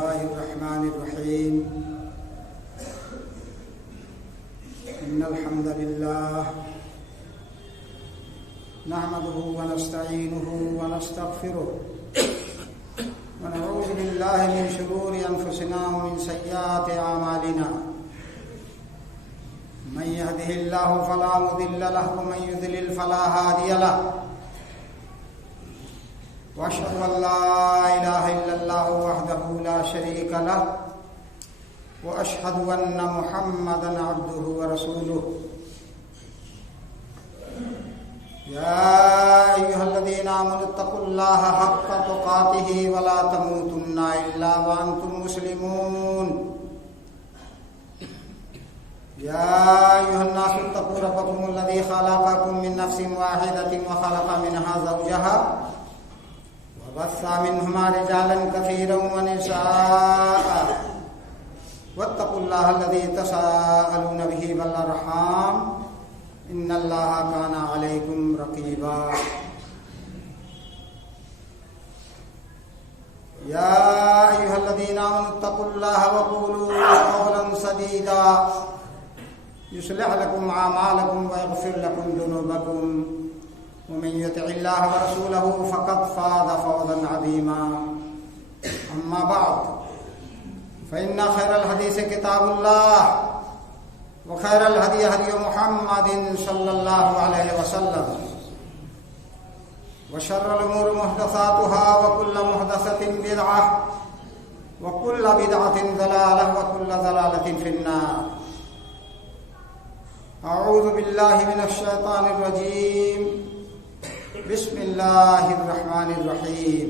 الله الرحمن الرحيم إن الحمد لله نحمده ونستعينه ونستغفره ونعوذ بالله من شرور أنفسنا ومن سيئات أعمالنا من يهده الله فلا مضل له ومن يضلل فلا هادي له وأشهد أن لا إله إلا الله وحده لا شريك له وأشهد أن محمدا عبده ورسوله يا أيها الذين آمنوا اتقوا الله حق تقاته ولا تموتن إلا وأنتم مسلمون يا أيها الناس اتقوا ربكم الذي خلقكم من نفس واحدة وخلق منها زوجها وبث منهما رجالا كثيرا ونساء واتقوا الله الذي تساءلون به والأرحام إن الله كان عليكم رقيبا يا أيها الذين آمنوا اتقوا الله وقولوا قولا سديدا يصلح لكم أعمالكم ويغفر لكم ذنوبكم ومن يطع الله ورسوله فقد فاز فوزا عظيما أما بعد فإن خير الحديث كتاب الله وخير الهدي هدي محمد صلى الله عليه وسلم وشر الأمور محدثاتها وكل محدثة بدعة وكل بدعة ضلالة وكل ضلالة في النار أعوذ بالله من الشيطان الرجيم بسم الله الرحمن الرحيم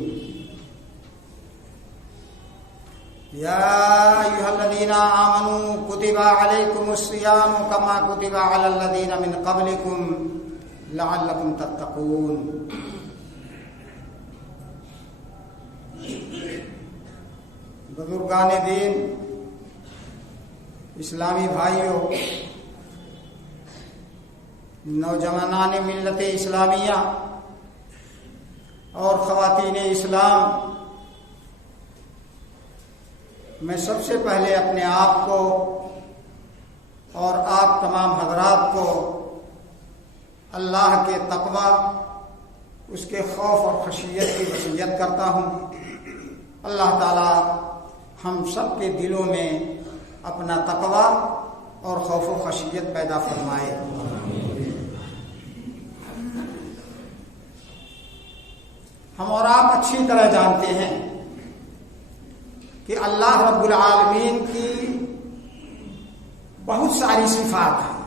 يا أيها الذين آمنوا كتب عليكم الصيام كما كتب على الذين من قبلكم لعلكم تتقون بزرگان دین، اسلامی بھائیوں، نوجوانان ملت اسلامیہ اور خواتین اسلام، میں سب سے پہلے اپنے آپ کو اور آپ تمام حضرات کو اللہ کے تقوی، اس کے خوف اور خشیت کی وصیت کرتا ہوں۔ اللہ تعالی ہم سب کے دلوں میں اپنا تقوی اور خوف و خشیت پیدا فرمائے۔ ہم اور آپ اچھی طرح جانتے ہیں کہ اللہ رب العالمین کی بہت ساری صفات ہیں۔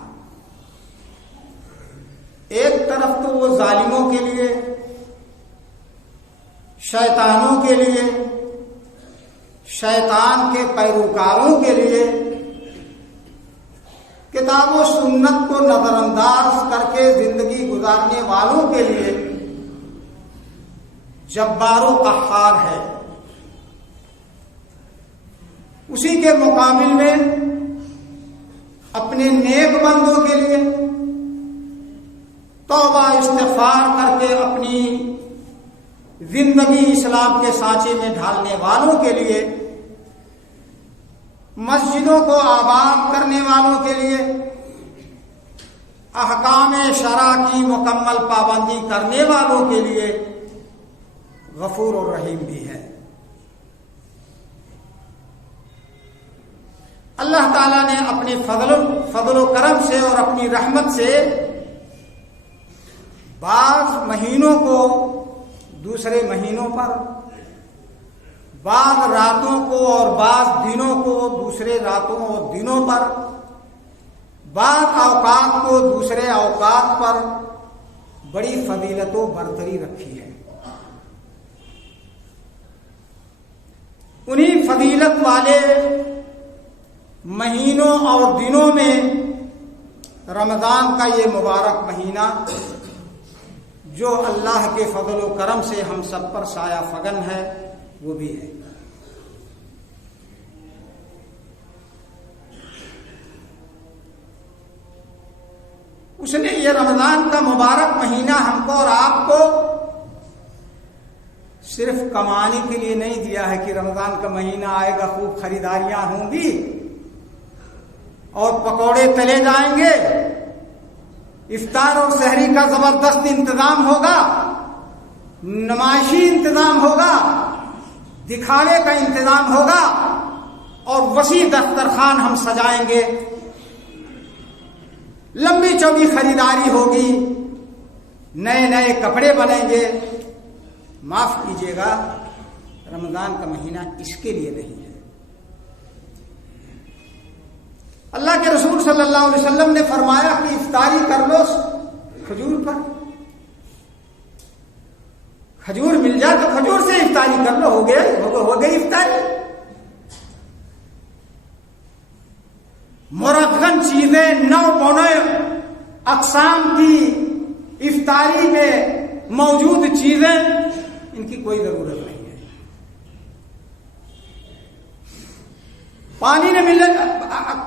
ایک طرف تو وہ ظالموں کے لیے، شیطانوں کے لیے، شیطان کے پیروکاروں کے لیے کتاب و سنت کو نظر انداز کر کے زندگی گزارنے والوں کے لیے جبار و قہار ہے، اسی کے مقابل میں اپنے نیک بندوں کے لیے توبہ استغفار کر کے اپنی زندگی اسلام کے سانچے میں ڈھالنے والوں کے لیے، مسجدوں کو آباد کرنے والوں کے لیے، احکام شرع کی مکمل پابندی کرنے والوں کے لیے غفور الرحیم بھی ہے۔ اللہ تعالیٰ نے اپنے فضل و کرم سے اور اپنی رحمت سے بعض مہینوں کو دوسرے مہینوں پر، بعض راتوں کو اور بعض دنوں کو دوسرے راتوں اور دنوں پر، بعض اوقات کو دوسرے اوقات پر بڑی فضیلت و برتری رکھی ہے۔ انہی فضیلت والے مہینوں اور دنوں میں رمضان کا یہ مبارک مہینہ جو اللہ کے فضل و کرم سے ہم سب پر سایہ فگن ہے، وہ بھی ہے۔ اس نے یہ رمضان کا مبارک مہینہ ہم کو اور آپ کو صرف کمانے کے لیے نہیں دیا ہے کہ رمضان کا مہینہ آئے گا، خوب خریداریاں ہوں گی اور پکوڑے تلے جائیں گے، افطار اور سحری کا زبردست انتظام ہوگا، نمائشی انتظام ہوگا، دکھاوے کا انتظام ہوگا اور وسیع دسترخوان ہم سجائیں گے، لمبی چوڑی خریداری ہوگی، نئے نئے کپڑے بنیں گے۔ معاف کیجیے گا، رمضان کا مہینہ اس کے لیے نہیں ہے۔ اللہ کے رسول صلی اللہ علیہ وسلم نے فرمایا کہ افطاری کر لو کھجور پر، کھجور مل جائے تو کھجور سے افطاری کر لو، ہو گئی افطاری۔ مرغن چیزیں، نو پونے اقسام کی افطاری میں موجود چیزیں، ان کی کوئی ضرورت نہیں ہے۔ پانی نہ ملے،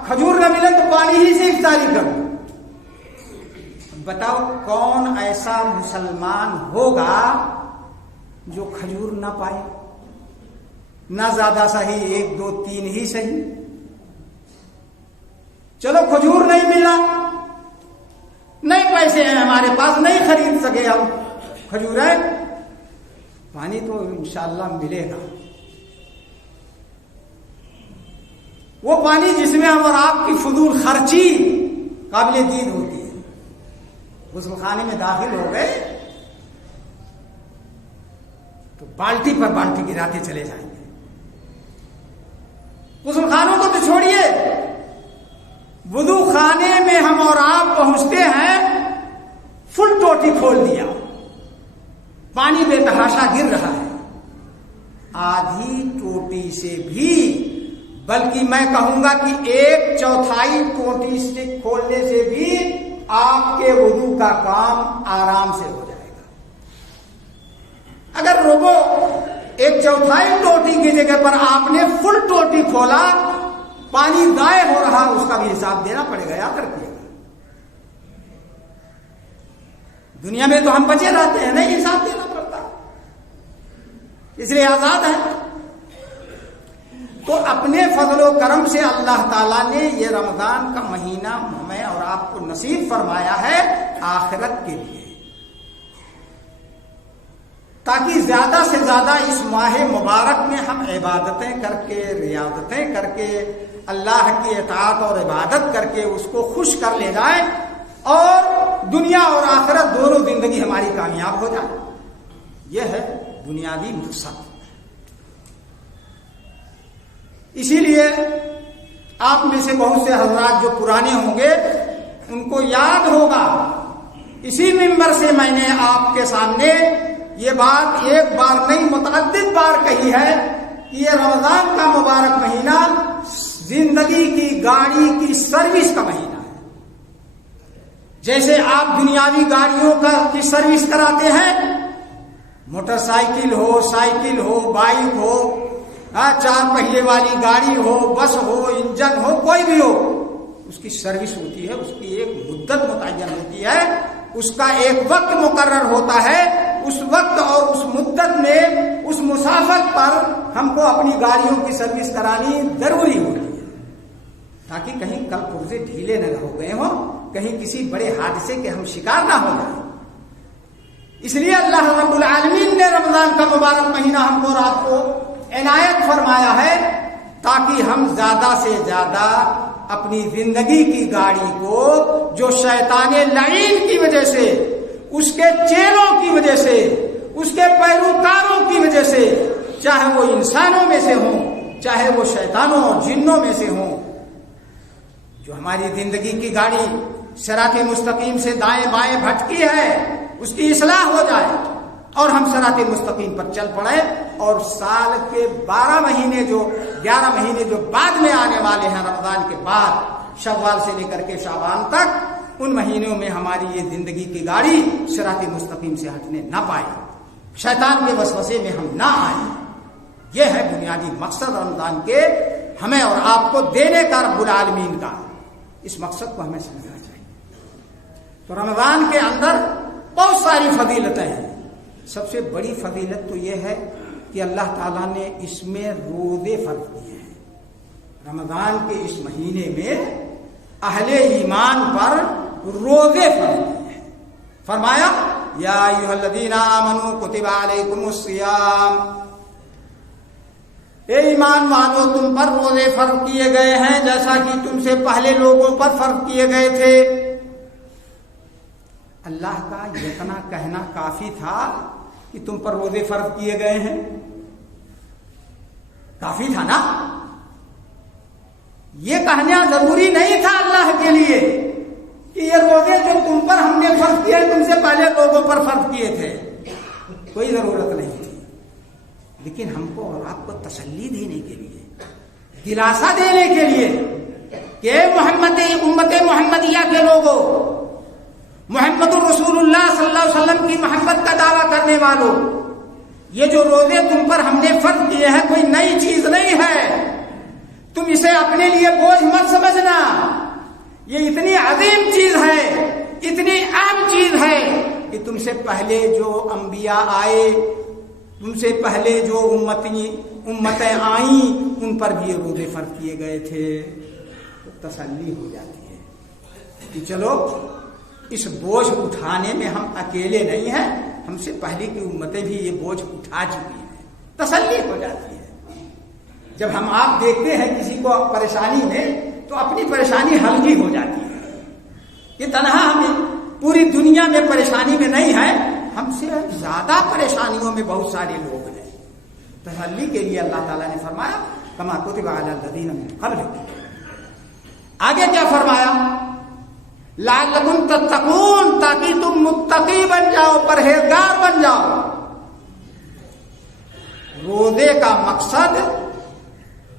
کھجور نہ ملے تو پانی ہی سے افطاری کرو۔ بتاؤ کون ایسا مسلمان ہوگا جو کھجور نہ پائے؟ نہ زیادہ صحیح، 1 2 3 ہی صحیح۔ چلو کھجور نہیں ملا، نہیں پیسے ہیں ہمارے پاس، نہیں خرید سکے ہم کھجور ہے، پانی تو انشاءاللہ ملے گا۔ وہ پانی جس میں ہم اور آپ کی فضول خرچی قابل دید ہوتی ہے، غسل خانے میں داخل ہو گئے تو بالٹی پر بالٹی گراتے چلے جائیں گے۔ غسل خانوں کو تو چھوڑیے، وضو خانے میں ہم اور آپ پہنچتے ہیں، فل ٹوٹی کھول دیا، پانی بے تحاشا گر رہا ہے، آدھی ٹوٹی سے بھی، بلکہ میں کہوں گا کہ 1/4 ٹوٹی سے کھولنے سے بھی آپ کے وضو کا کام آرام سے ہو جائے گا۔ اگر روبو 1/4 ٹوٹی کی جگہ پر آپ نے فل ٹوٹی کھولا، پانی ضائع ہو رہا، اس کا بھی حساب دینا پڑے گا، یاد رکھیے گا۔ دنیا میں تو ہم بچے رہتے ہیں، نہیں حساب دینا پڑتا، اس لیے آزاد ہے۔ تو اپنے فضل و کرم سے اللہ تعالیٰ نے یہ رمضان کا مہینہ ہمیں اور آپ کو نصیب فرمایا ہے آخرت کے لیے، تاکہ زیادہ سے زیادہ اس ماہ مبارک میں ہم عبادتیں کر کے، ریاضتیں کر کے، اللہ کی اطاعت اور عبادت کر کے اس کو خوش کر لے جائیں اور دنیا اور آخرت دونوں زندگی ہماری کامیاب ہو جائے۔ یہ ہے بنیادی مقصد۔ اسی لیے آپ میں سے بہت سے حضرات جو پرانے ہوں گے ان کو یاد ہوگا، اسی منبر سے میں نے آپ کے سامنے یہ بات ایک بار نہیں متعدد بار کہی ہے کہ یہ رمضان کا مبارک مہینہ زندگی کی گاڑی کی سروس کا مہینہ ہے۔ جیسے آپ دنیاوی گاڑیوں کی سروس کراتے ہیں، موٹر سائیکل ہو، سائیکل ہو، بائک ہو، 4 پہیے والی گاڑی ہو، بس ہو، انجن ہو، کوئی بھی ہو، اس کی سروس ہوتی ہے، اس کی ایک مدت متعین ہوتی ہے، اس کا ایک وقت مقرر ہوتا ہے۔ اس وقت اور اس مدت میں اس مسافت پر ہم کو اپنی گاڑیوں کی سروس کرانی ضروری ہوتی ہے، تاکہ کہیں کل پرزے ڈھیلے نہ ہو گئے ہوں، کہیں کسی بڑے حادثے کے ہم شکار نہ ہو جائیں۔ اس لیے اللہ رب العالمین نے رمضان کا مبارک مہینہ ہم کو اور آپ کو عنایت فرمایا ہے، تاکہ ہم زیادہ سے زیادہ اپنی زندگی کی گاڑی کو، جو شیطان لعین کی وجہ سے، اس کے چیلوں کی وجہ سے، اس کے پیروکاروں کی وجہ سے، چاہے وہ انسانوں میں سے ہوں، چاہے وہ شیطانوں اور جنوں میں سے ہوں، جو ہماری زندگی کی گاڑی صراط مستقیم سے دائیں بائیں بھٹکی ہے، اس کی اصلاح ہو جائے اور ہم صراط مستقیم پر چل پڑے، اور سال کے 11 مہینے جو بعد میں آنے والے ہیں رمضان کے بعد، شوال سے لے کر کے شعبان تک، ان مہینوں میں ہماری یہ زندگی کی گاڑی صراط مستقیم سے ہٹنے نہ پائے، شیطان کے وسوسے میں ہم نہ آئیں۔ یہ ہے بنیادی مقصد رمضان کے ہمیں اور آپ کو دینے کا رب العالمین کا۔ اس مقصد کو ہمیں سمجھنا چاہیے۔ تو رمضان کے اندر بہت ساری فضیلتیں ہیں، سب سے بڑی فضیلت تو یہ ہے کہ اللہ تعالیٰ نے اس میں روزے فرض کیے ہیں. رمضان کے اس مہینے میں اہل ایمان پر روزے فرض کیے ہیں. فرمایا یا ایھا الذین آمنوا کتب علیکم الصیام، اے ایمان والو تم پر روزے فرض کیے گئے ہیں جیسا کہ تم سے پہلے لوگوں پر فرض کیے گئے تھے. اللہ کا اتنا کہنا کافی تھا کہ تم پر روزے فرض کیے گئے ہیں؟ کافی تھا نا؟ یہ کہنا ضروری نہیں تھا اللہ کے لیے کہ یہ روزے جو تم پر ہم نے فرض کیے تم سے پہلے لوگوں پر فرض کیے تھے. کوئی ضرورت نہیں تھی. لیکن ہم کو اور آپ کو تسلی دینے کے لیے، دلاسا دینے کے لیے کہ امت محمدیہ کے لوگوں، محمد الرسول اللہ صلی اللہ علیہ وسلم کی محبت کا دعویٰ کرنے والوں، یہ جو روزے تم پر ہم نے فرض کیے ہیں کوئی نئی چیز نہیں ہے. تم اسے اپنے لیے بوجھ مت سمجھنا. یہ اتنی عظیم چیز ہے، اتنی اہم چیز ہے کہ تم سے پہلے جو انبیاء آئے، تم سے پہلے جو امتیں آئیں ان پر بھی یہ روزے فرض کیے گئے تھے. تو تسلی ہو جاتی ہے کہ چلو اس بوجھ اٹھانے میں ہم اکیلے نہیں ہیں، ہم سے پہلے کی امتیں بھی یہ بوجھ اٹھا چکی ہیں. تسلی ہو جاتی ہے. جب ہم آپ دیکھتے ہیں کسی کو پریشانی میں تو اپنی پریشانی ہلکی ہو جاتی ہے. یہ تنہا ہمیں پوری دنیا میں پریشانی میں نہیں ہے، ہم سے زیادہ پریشانیوں میں بہت سارے لوگ ہیں. تسلی کے لیے اللہ تعالیٰ نے فرمایا کما کتب علی الذین من قبلکم. آگے کیا فرمایا؟ لعلکم تتقون، تاکہ تم متقی بن جاؤ، پرہیزگار بن جاؤ. روزے کا مقصد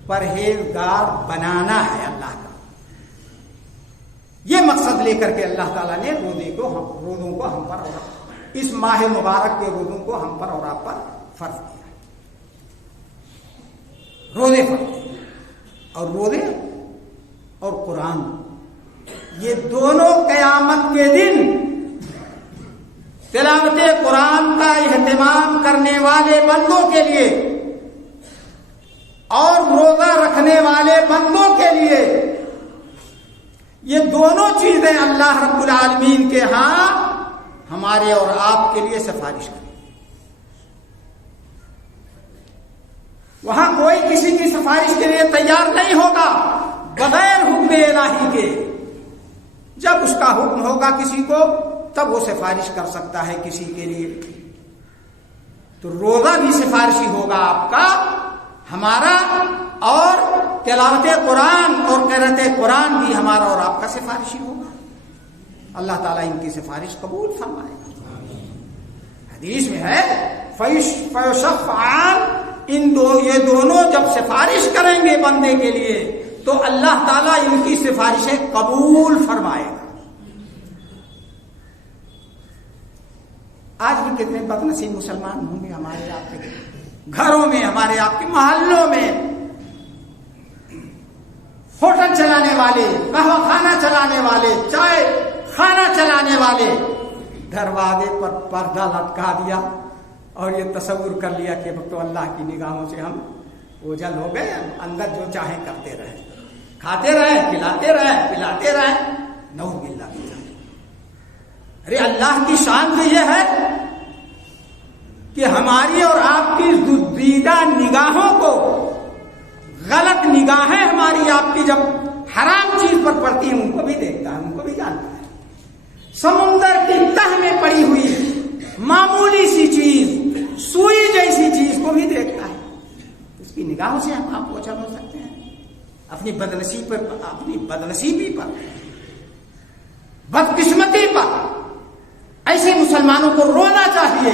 پرہیزگار بنانا ہے اللہ کا. یہ مقصد لے کر کے اللہ تعالیٰ نے روزوں کو ہم پر اور اس ماہ مبارک کے روزوں کو ہم پر اور آپ پر فرض کیا. روزے فرض کیے. اور روزے اور قرآن یہ دونوں قیامت کے دن تلاوت قرآن کا اہتمام کرنے والے بندوں کے لیے اور روزہ رکھنے والے بندوں کے لیے، یہ دونوں چیزیں اللہ رب العالمین کے ہاں ہمارے اور آپ کے لیے سفارش کریں گے. وہاں کوئی کسی کی سفارش کے لیے تیار نہیں ہوگا بغیر حکم الہی کے. جب اس کا حکم ہوگا کسی کو تب وہ سفارش کر سکتا ہے کسی کے لیے. تو روزہ بھی سفارشی ہوگا آپ کا، ہمارا، اور تلاوت قرآن اور قرأت قرآن بھی ہمارا اور آپ کا سفارشی ہوگا. اللہ تعالیٰ ان کی سفارش قبول فرمائے. حدیث میں ہے فیشفعان، یہ دونوں جب سفارش کریں گے بندے کے لیے تو اللہ تعالیٰ ان کی سفارشیں قبول فرمائے گا. آج بھی کتنے بد نصیب مسلمان ہوں گے ہمارے آپ کے گھروں میں، ہمارے آپ کے محلوں میں، ہوٹل چلانے والے، قہوہ خانہ چلانے والے، چائے خانہ چلانے والے، دروازے پر پردہ لٹکا دیا اور یہ تصور کر لیا کہ اب تو اللہ کی نگاہوں سے ہم اوجھل ہو گئے، اندر جو چاہیں کرتے رہیں، کھاتے رہیں، پلاتے رہیں. نعوذ باللہ. ارے اللہ کی شان تو یہ ہے کہ ہماری اور آپ کی دیدہ نگاہوں کو، غلط نگاہیں ہماری آپ کی جب حرام چیز پر پڑتی ہیں ان کو بھی دیکھتا ہے، ان کو بھی جانتا ہے. سمندر کی تہ میں پڑی ہوئی معمولی سی چیز، سوئی جیسی چیز کو بھی دیکھتا ہے. اس کی نگاہوں سے ہم آپ اوجھل ہو سکتے ہیں اپنی بدنصیبی پر، بدقسمتی پر. ایسے مسلمانوں کو رونا چاہیے.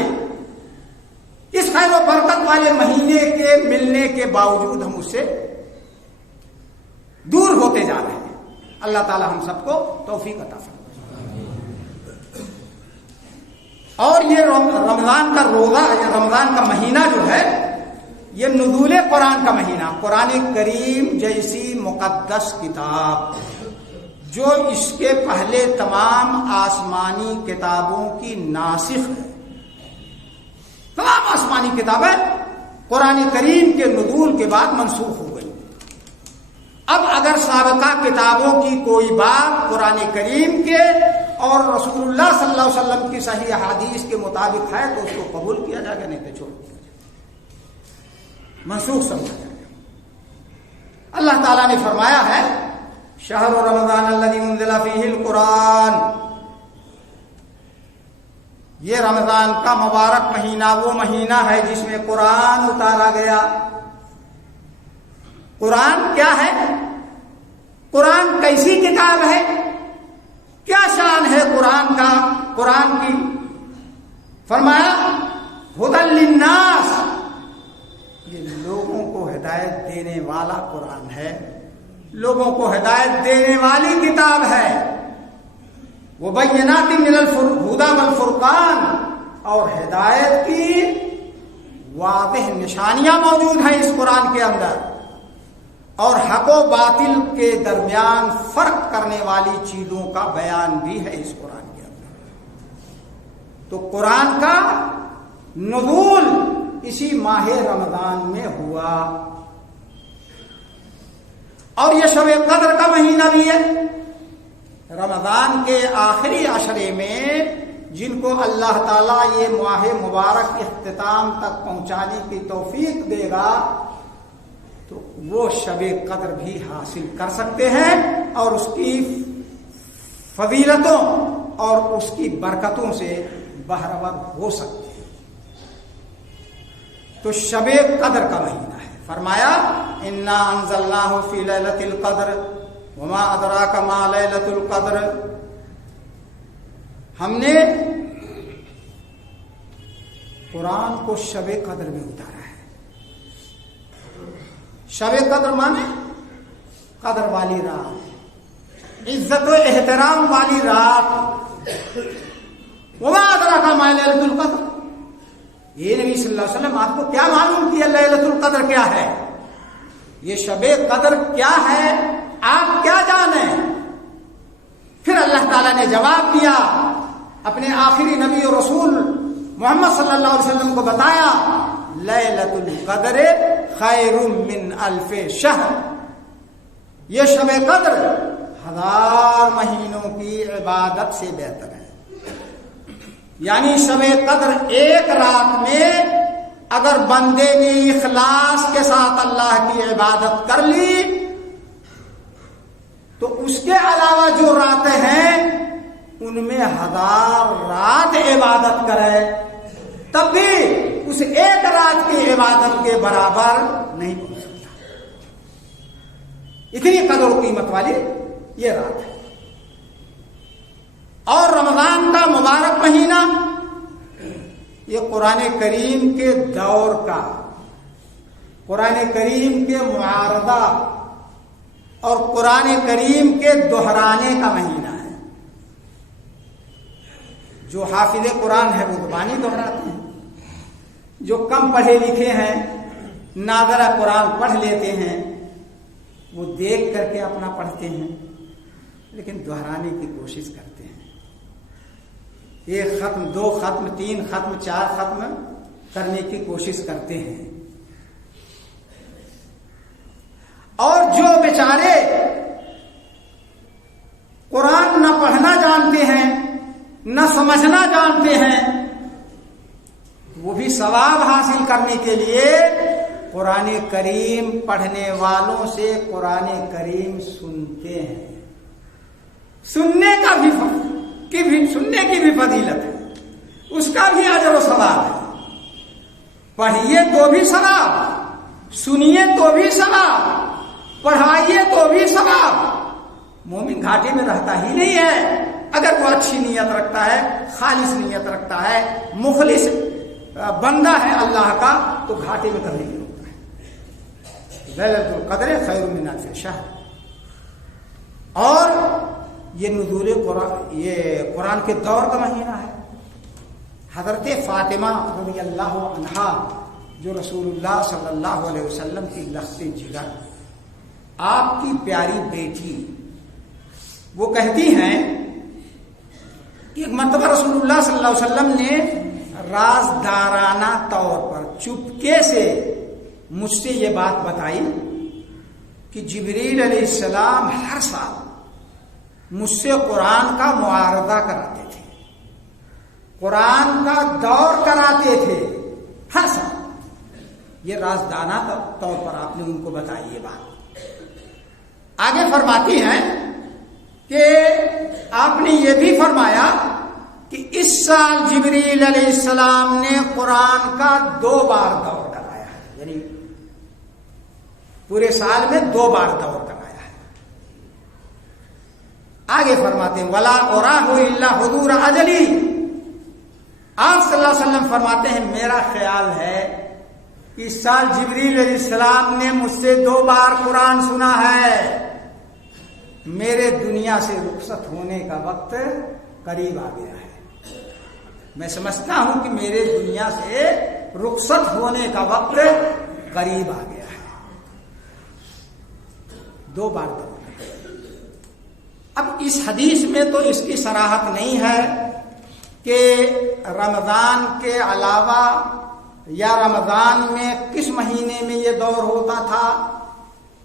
اس خیر و برکت والے مہینے کے ملنے کے باوجود ہم اس سے دور ہوتے جا رہے ہیں. اللہ تعالی ہم سب کو توفیق عطا فرمائے. اور یہ رمضان کا روزہ، رمضان کا مہینہ جو ہے یہ نزول قرآن کا مہینہ، قرآن کریم جیسی مقدس کتاب جو اس کے پہلے تمام آسمانی کتابوں کی ناسخ ہے. تمام آسمانی کتابیں قرآن کریم کے نزول کے بعد منسوخ ہو گئی۔ اب اگر سابقہ کتابوں کی کوئی بات قرآن کریم کے اور رسول اللہ صلی اللہ علیہ وسلم کی صحیح احادیث کے مطابق ہے تو اس کو قبول کیا جائے گا، نہیں تو چھوڑ دیا جائے گا، منسوخ سمجھا جائے گا۔ اللہ تعالیٰ نے فرمایا ہے شہر رمضان الذی انزل فیہ القرآن، یہ رمضان کا مبارک مہینہ وہ مہینہ ہے جس میں قرآن اتارا گیا۔ قرآن کیا ہے؟ قرآن کیسی کتاب ہے؟ کیا شان ہے قرآن کا، قرآن کی؟ فرمایا ھدی للناس، یہ لوگوں کو ہدایت دینے والا قرآن ہے، لوگوں کو ہدایت دینے والی کتاب ہے۔ وبینات من الہدی والفرقان، اور ہدایت کی واضح نشانیاں موجود ہیں اس قرآن کے اندر، اور حق و باطل کے درمیان فرق کرنے والی چیزوں کا بیان بھی ہے اس قرآن کے اندر۔ تو قرآن کا نزول اسی ماہ رمضان میں ہوا، اور یہ شب قدر کا مہینہ بھی ہے۔ رمضان کے آخری عشرے میں جن کو اللہ تعالیٰ یہ ماہ مبارک اختتام تک پہنچانے کی توفیق دے گا تو وہ شب قدر بھی حاصل کر سکتے ہیں، اور اس کی فضیلتوں اور اس کی برکتوں سے بہرور ہو سکتے ہیں۔ تو شب قدر کا مہینہ ہے۔ فرمایا انا انزلناہ فی لیلۃ القدر وما ادراک ما لیلۃ القدر، ہم نے قرآن کو شب قدر میں اتارا ہے۔ شب قدر مانے قدر والی رات، عزت و احترام والی رات۔ وما ادراک ما لیلۃ القدر، یہ نبی صلی اللہ علیہ وسلم آپ کو کیا معلوم کیا لیلۃ القدر کیا ہے؟ یہ شب قدر کیا ہے آپ کیا جانیں؟ پھر اللہ تعالیٰ نے جواب دیا، اپنے آخری نبی و رسول محمد صلی اللہ علیہ وسلم کو بتایا لیلۃ القدر خیر من الف شہر، یہ شب قدر 1000 مہینوں کی عبادت سے بہتر ہے۔ یعنی شب قدر ایک رات میں اگر بندے نے اخلاص کے ساتھ اللہ کی عبادت کر لی تو اس کے علاوہ جو راتیں ہیں ان میں 1000 رات عبادت کرے تب بھی اس ایک رات کی عبادت کے برابر نہیں پہنچ سکتا۔ اتنی قدر و قیمت والی یہ رات ہے۔ اور رمضان کا مبارک مہینہ یہ قرآن کریم کے دور کا، قرآن کریم کے معارضہ اور قرآن کریم کے دہرانے کا مہینہ ہے۔ جو حافظ قرآن ہے وہ زبانی دہراتے ہیں، جو کم پڑھے لکھے ہیں ناظرہ قرآن پڑھ لیتے ہیں، وہ دیکھ کر کے اپنا پڑھتے ہیں لیکن دہرانے کی کوشش کرتے ہیں۔ 1 ختم 2 ختم 3 ختم 4 ختم کرنے کی کوشش کرتے ہیں۔ اور جو بیچارے قرآن نہ پڑھنا جانتے ہیں نہ سمجھنا جانتے ہیں، وہ بھی ثواب حاصل کرنے کے لیے قرآن کریم پڑھنے والوں سے قرآن کریم سنتے ہیں۔ سننے کا بھی سننے کی بھی فضیلت ہے، اس کا بھی اجر و ثواب ہے۔ پڑھیے تو بھی ثواب، سنیے تو بھی ثواب، پڑھائیے تو بھی ثواب۔ مومن گھاٹے میں رہتا ہی نہیں ہے اگر وہ اچھی نیت رکھتا ہے، خالص نیت رکھتا ہے، مخلص بندہ ہے اللہ کا، تو گھاٹے میں کبھی نہیں ہوتا ہے۔ لیلۃ القدر خیر من الف شہر۔ اور یہ نزول قرآن، یہ قرآن کے دور کا مہینہ ہے۔ حضرت فاطمہ رضی اللہ عنہا جو رسول اللہ صلی اللہ علیہ وسلم کی لخت جگر، آپ کی پیاری بیٹی، وہ کہتی ہیں کہ ایک مرتبہ رسول اللہ صلی اللہ علیہ وسلم نے رازدارانہ طور پر چپکے سے مجھ سے یہ بات بتائی کہ جبریل علیہ السلام ہر سال مجھ سے قرآن کا معارضہ کراتے تھے، قرآن کا دور کراتے تھے ہر سال۔ یہ رازدانہ طور پر آپ نے ان کو بتائی یہ بات۔ آگے فرماتی ہیں کہ آپ نے یہ بھی فرمایا کہ اس سال جبریل علیہ السلام نے قرآن کا 2 بار دور کرایا ہے، یعنی پورے سال میں 2 بار دور کرایا ہے۔ آگے فرماتے ہیں وَلَا أُرَاهُ إِلَّا حُضُورَ أَجَلِي، آپ صلی اللہ علیہ وسلم فرماتے ہیں میرا خیال ہے کہ اس سال جبریل علیہ السلام نے مجھ سے 2 بار قرآن سنا ہے، میرے دنیا سے رخصت ہونے کا وقت قریب آ گیا ہے، میں سمجھتا ہوں کہ میرے دنیا سے رخصت ہونے کا وقت قریب آ گیا ہے۔ 2 بار دور۔ اب اس حدیث میں تو اس کی صراحت نہیں ہے کہ رمضان کے علاوہ یا رمضان میں کس مہینے میں یہ دور ہوتا تھا،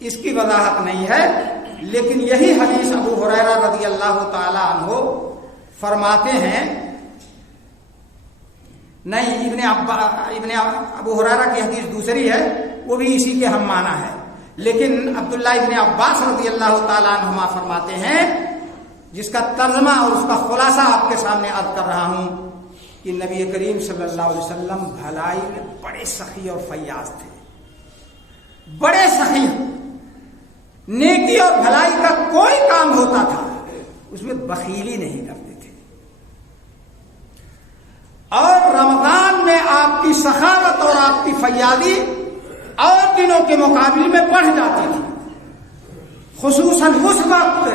اس کی وضاحت نہیں ہے، لیکن یہی حدیث ابو ہریرہ رضی اللہ تعالی عنہ فرماتے ہیں، نہیں ابن ابو ہریرہ کی حدیث دوسری ہے، وہ بھی اسی کے ہم معنی ہے، لیکن عبداللہ ابن عباس رضی اللہ تعالی عنہما فرماتے ہیں، جس کا ترجمہ اور اس کا خلاصہ آپ کے سامنے عرض کر رہا ہوں کہ نبی کریم صلی اللہ علیہ وسلم بھلائی میں بڑے سخی اور فیاض تھے، بڑے سخی، نیکی اور بھلائی کا کوئی کام ہوتا تھا اس میں بخیلی نہیں کرتے تھے، اور رمضان میں آپ کی سخاوت اور آپ کی فیاضی اور دنوں کے مقابلے میں بڑھ جاتی تھی، خصوصاً اس وقت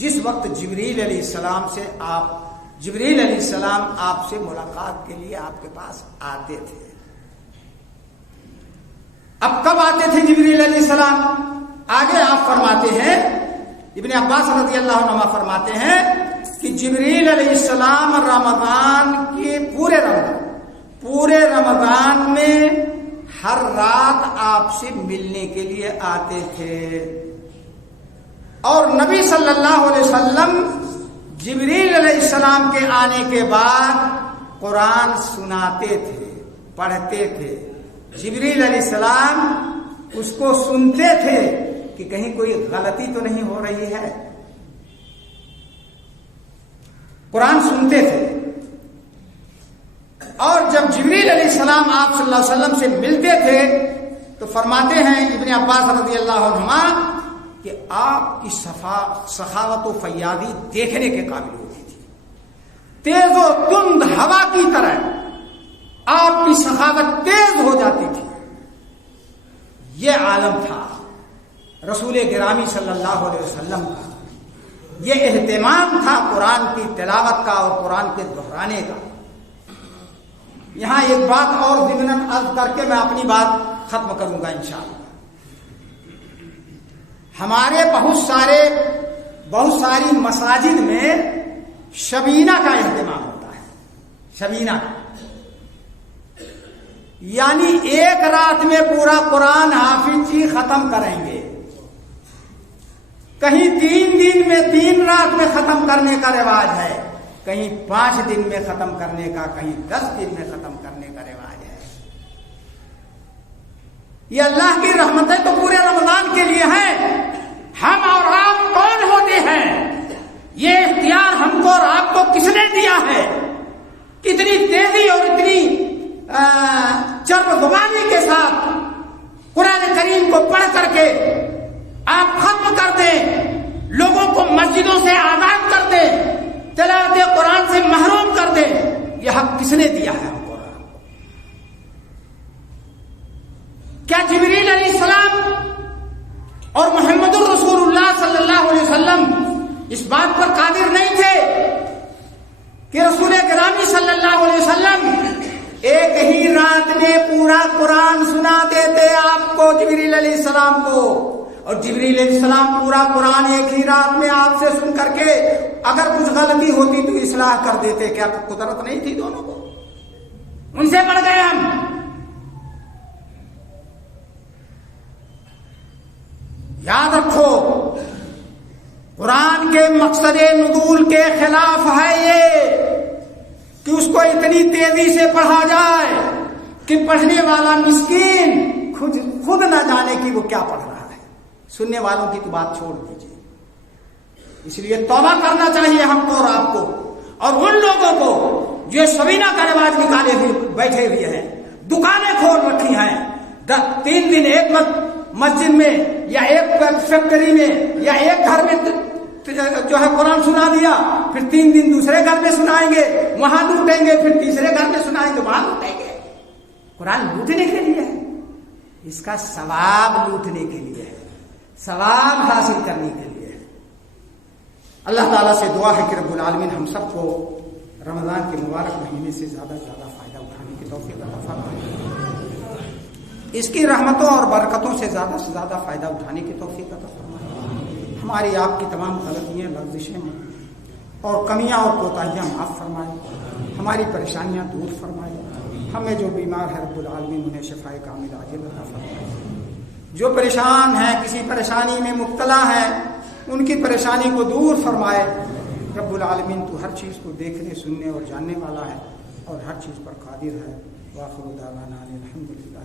جس وقت جبریل علیہ السلام آپ سے ملاقات کے لیے آپ کے پاس آتے تھے۔ اب کب آتے تھے جبریل علیہ السلام؟ آگے آپ فرماتے ہیں، ابن عباس رضی اللہ عنہ فرماتے ہیں کہ جبریل علیہ السلام رمضان کے پورے رمضان میں ہر رات آپ سے ملنے کے لیے آتے تھے، اور نبی صلی اللہ علیہ وسلم جبریل علیہ السلام کے آنے کے بعد قرآن سناتے تھے، پڑھتے تھے، جبریل علیہ السلام اس کو سنتے تھے کہ کہیں کوئی غلطی تو نہیں ہو رہی ہے، قرآن سنتے تھے، اور جب جبریل علیہ السلام آپ صلی اللہ علیہ وسلم سے ملتے تھے تو فرماتے ہیں ابن عباس رضی اللہ عنہما کہ آپ کی سخاوت و فیاضی دیکھنے کے قابل ہوتی تھی، تیز و تند ہوا کی طرح آپ کی سخاوت تیز ہو جاتی تھی۔ یہ عالم تھا رسول گرامی صلی اللہ علیہ وسلم کا، یہ اہتمام تھا قرآن کی تلاوت کا اور قرآن کے دہرانے کا۔ یہاں ایک بات اور ضمناً عرض کر کے میں اپنی بات ختم کروں گا انشاءاللہ۔ ہمارے بہت ساری مساجد میں شبینہ کا اہتمام ہوتا ہے، شبینہ کا، یعنی ایک رات میں پورا قرآن حافظ جی ختم کریں گے، کہیں 3 دن میں 3 رات میں ختم کرنے کا رواج ہے، کہیں 5 دن میں ختم کرنے کا، کہیں 10 دن میں ختم کرنے کا رواج ہے۔ یہ اللہ کی رحمتیں تو پورے رمضان کے لیے ہیں، ہم اور آپ کون ہوتے ہیں؟ یہ اختیار ہم کو اور آپ کو کس نے دیا ہے؟ کتنی تیزی اور اتنی چرب زبانی کے ساتھ قرآن کریم کو پڑھ کر کے آپ ختم کر دیں، لوگوں کو مسجدوں سے آزاد کر دیں، تلاوت قرآن سے محروم کر دیں، یہ حق کس نے دیا ہے ہم کو؟ کیا جبریل علیہ السلام اور محمد الرسول اللہ صلی اللہ علیہ وسلم اس بات پر قادر نہیں تھے کہ رسول گرامی صلی اللہ علیہ وسلم ایک ہی رات میں پورا قرآن سنا دیتے آپ کو، جبریل علیہ السلام کو، اور جبریل علیہ السلام پورا قرآن ایک ہی رات میں آپ سے سن کر کے اگر کچھ غلطی ہوتی تو اصلاح کر دیتے؟ کیا قدرت نہیں تھی دونوں کو؟ ان سے بڑھ گئے ہم؟ یاد رکھو قرآن کے مقصد نزول کے خلاف ہے یہ کہ اس کو اتنی تیزی سے پڑھا جائے کہ پڑھنے والا مسکین خود نہ جانے کہ وہ کیا پڑھ رہا ہے. سننے والوں کی تو بات چھوڑ دیجیے. اس لیے توبہ کرنا چاہیے ہم کو اور آپ کو اور ان لوگوں کو جو سبینہ کا رواج نکالے ہوئے بیٹھے ہوئے ہیں, دکانیں کھول رکھی ہیں, 3 دن ایک مسجد میں یا ایک فیکٹری میں یا ایک گھر میں جو ہے قرآن سنا دیا, پھر 3 دن دوسرے گھر میں سنائیں گے, وہاں لوٹیں گے, پھر تیسرے گھر میں سنائیں گے, وہاں لوٹیں گے. قرآن لوٹنے کے لیے ہے, اس کا ثواب لوٹنے کے لیے ہے, ثواب حاصل کرنے کے لیے ہے. اللہ تعالیٰ سے دعا ہے کہ رب العالمین ہم سب کو رمضان کے مبارک مہینے سے زیادہ سے زیادہ فائدہ اٹھانے کی توفیق عطا فرمائے, اس کی رحمتوں اور برکتوں سے زیادہ فائدہ اٹھانے کی توفیق عطا فرمائے. ہماری آپ کی تمام غلطیاں, لغزشیں اور کمیاں اور کوتاہیاں معاف فرمائے, ہماری پریشانیاں دور فرمائے. ہمیں جو بیمار ہے رب العالمین انہیں شفائے کامل عاجل عطا فرمائے. جو پریشان ہیں, کسی پریشانی میں مبتلا ہیں, ان کی پریشانی کو دور فرمائے. رب العالمین تو ہر چیز کو دیکھنے, سننے اور جاننے والا ہے اور ہر چیز پر قادر ہے. وآخر دعوانا الحمدللہ.